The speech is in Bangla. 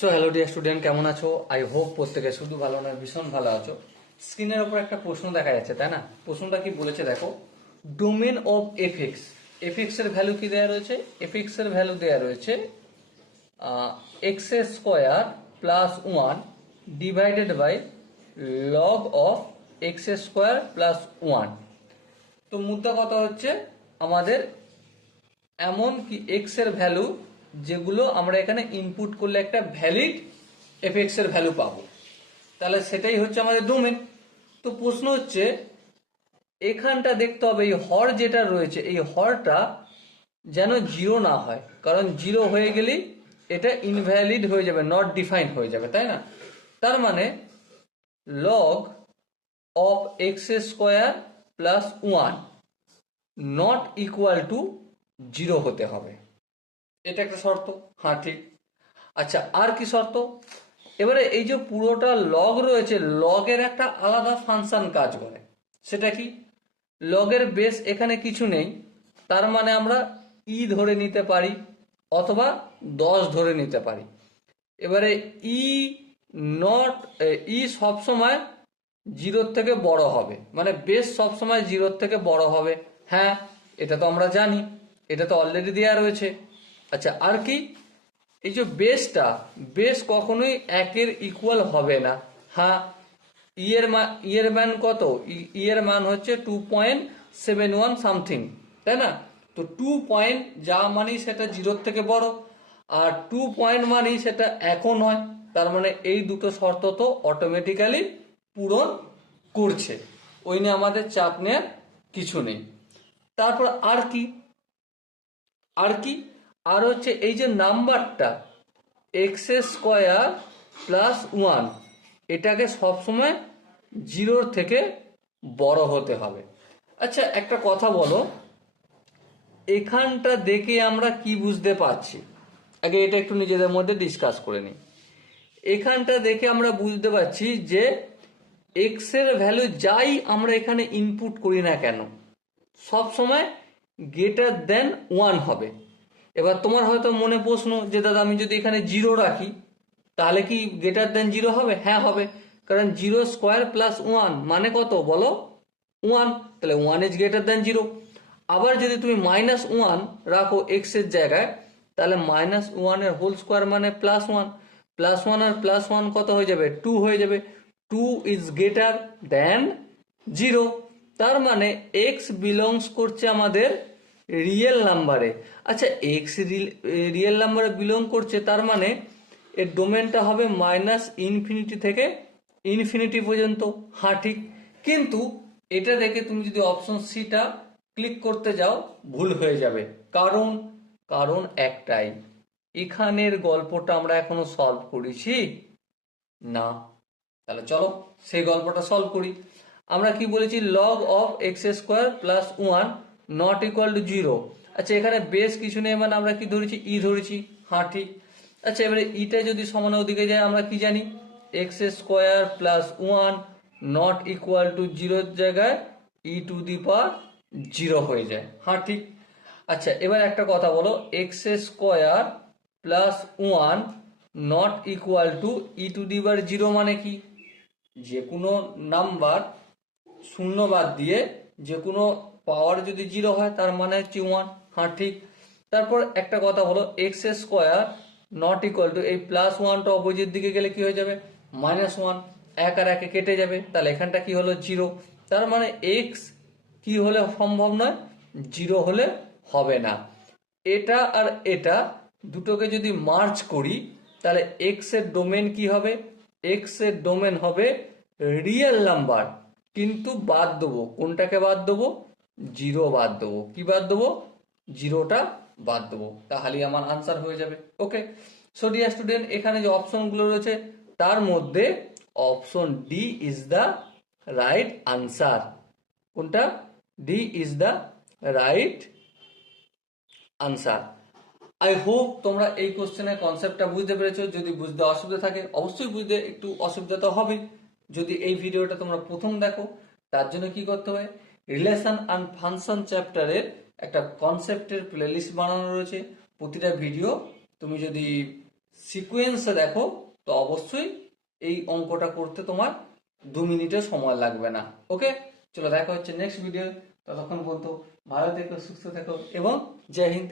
সো হ্যালো ডিয়ার স্টুডেন্ট কেমন আছো? আই হোপ প্রত্যেকে শুধু ভালো না ভীষণ ভালো আছো। স্ক্রিনের উপর একটা প্রশ্ন দেখা যাচ্ছে, তাই না? প্রশ্নটা কি বলেছে দেখো? ডোমেন অফ এফএক্স এফএক্স এর ভ্যালু কি দেওয়া রয়েছে? এফএক্স এর ভ্যালু দেওয়া রয়েছে x square plus one divided by log of x square plus one তো মুদ্রা কথা হচ্ছে? আমাদের এমন কি এক্সের ভ্যালু যেগুলো আমরা এখানে ইনপুট করলে একটা ভ্যালিড এফএক্স এর ভ্যালু পাবো। তাহলে সেটাই হচ্ছে আমাদের ডোমেন তো প্রশ্ন হচ্ছে, এখানটা দেখতে হবে এই হর যেটা রয়েছে, এই হরটা যেন জিরো না হয়। কারণ জিরো হয়ে গেলেই এটা ইনভ্যালিড হয়ে যাবে নট ডিফাইন হয়ে যাবে, তাই না? তার মানে log of x square plus one not equal to zero হতে হবে। এটা একটা শর্ত। হ্যাঁ ঠিক। আচ্ছা আর কি শর্ত? এবারে এই যে পুরোটা লগ রয়েছে, লগের একটা আলাদা ফাংশন কাজ করে। সেটা কি? লগের বেস এখানে কিছু নেই, তার মানে আমরা ই ধরে নিতে পারি অথবা দশ ধরে নিতে পারি। এবারে ই নট ই সবসময় জিরোর থেকে বড় হবে। মানে বেস সবসময় জিরোর থেকে বড় হবে। হ্যাঁ এটা তো আমরা জানি। এটা তো অলরেডি দেওয়া রয়েছে। আচ্ছা আর কি? এই যে বেসটা, বেস কখনোই একের ইকুয়াল হবে না। হ্যাঁ ইয়ের মান ইয়ের মান কত? ইয়ের মান হচ্ছে two point seven one something তাই না? তো টু পয়েন্ট যা মানি সেটা জিরোর থেকে বড়, আর টু পয়েন্ট মানি সেটা এখন হয় তার মানে এই দুটো শর্ত তো অটোমেটিক্যালি পূরণ করছে। ওই নিয়ে আমাদের চাপ নেওয়ার কিছু নেই। তারপর আর কি? আর কি? আর হচ্ছে এই যে নাম্বারটা এক্স স্কোয়ার প্লাস ওয়ান এটাকে সবসময় জিরোর থেকে বড় হতে হবে। আচ্ছা একটা কথা বলো, এখানটা দেখে আমরা কি বুঝতে পারছি? আগে এটা একটু নিজেদের মধ্যে ডিসকাস করে নিই। এখানটা দেখে আমরা বুঝতে পারছি যে এক্সের ভ্যালু যাই আমরা এখানে ইনপুট করি না কেন সব সময় গ্রেটার দেন ওয়ান হবে। এবার তোমার হয়তো মনে প্রশ্ন যে, দাদা, আমি যদি এখানে জিরো রাখি, তাহলে কি গ্রেটার দেন জিরো হবে? হ্যাঁ হবে। কারণ জিরো স্কোয়ার প্লাস ওয়ান মানে কত বলো? ওয়ান তাহলে one is greater than zero আবার যদি তুমি মাইনাস ওয়ান রাখো এক্সের জায়গায়, তাহলে মাইনাস ওয়ানের হোল স্কোয়ার মানে প্লাস ওয়ান প্লাস ওয়ান আর প্লাস ওয়ান কত হয়ে যাবে? টু হয়ে যাবে। Two is greater than zero তার মানে এক্স বিলংস করছে আমাদের রিয়েল নাম্বারে আচ্ছা এক্স রিয়েল নাম্বারে বিলং করছে, তার মানে এর ডোমেনটা হবে মাইনাস ইনফিনিটি থেকে ইনফিনিটি পর্যন্ত। হ্যাঁ ঠিক। কিন্তু এটা দেখে তুমি যদি অপশন সিটা ক্লিক করতে যাও, ভুল হয়ে যাবে। কারণ কারণ একটাই, এখানের গল্পটা আমরা এখনও সলভ করেছি? না। তাহলে চলো, সেই গল্পটা সলভ করি। আমরা কি বলেছি? Log of x square plus one not equal to zero আচ্ছা এখানে বেশ কিছু নেই মানে আমরা কি ধরেছি? ই ধরেছি হ্যাঁ ঠিক আচ্ছা এবারে ইটা যদি সমান ওদিকে যায়, আমরা কি জানি? X square plus one not equal to জিরোর জায়গায় ই টু দি পাওয়ার জিরো হয়ে যায়। হ্যাঁ ঠিক আচ্ছা এবার একটা কথা বলো। X square plus one not equal to e to the bar zero মানে কি? যে কোনো নাম্বার শূন্য বাদ দিয়ে যে কোনো পাওয়ার যদি জিরো হয়, তার মানে হচ্ছে ওয়ান হ্যাঁ ঠিক। তারপর একটা কথা হলো x square not equal to এই প্লাস ওয়ানটা অপোজিট দিকে গেলে কি হয়ে যাবে? মাইনাস ওয়ান এক আর একে কেটে যাবে। তাহলে এখানটা কি হলো? জিরো। তার মানে এক্স কি হলে সম্ভব নয়? জিরো হলে হবে না। এটা আর এটা দুটোকে যদি মার্চ করি, তাহলে এক্সের ডোমেন কি হবে? এক্সের ডোমেন হবে রিয়েল নাম্বার কিন্তু বাদ দেবো। কোনটাকে বাদ দেবো? জিরো বাদ দেবো। কি বাদ দেবো? জিরোটা বাদ দেবো। তাহলেই আমার আনসার হয়ে যাবে। ওকে সো ডিয়ার স্টুডেন্ট এখানে যে অপশনগুলো রয়েছে, তার মধ্যে option D is the right answer কোনটা? D is the right answer I hope তোমরা এই কোশ্চেনের কনসেপ্টটা বুঝতে পেরেছ। যদি বুঝতে অসুবিধা থাকে, অবশ্যই বুঝতে একটু অসুবিধা তো হবে যদি এই ভিডিওটা তোমরা প্রথম দেখো, তার জন্য কি করতে হবে? রিলেশন অ্যান্ড ফাংশন চ্যাপ্টারের একটা কনসেপ্টের প্লেলিস্ট বানানো রয়েছে। প্রতিটা ভিডিও তুমি যদি সিকোয়েন্সে দেখো, তো অবশ্যই এই অঙ্কটা করতে তোমার দু মিনিটের সময় লাগবে না। ওকে? চলো দেখা হচ্ছে নেক্সট ভিডিও ততক্ষণ পর্যন্ত ভালো থেকো, সুস্থ থেকো এবং জয় হিন্দ।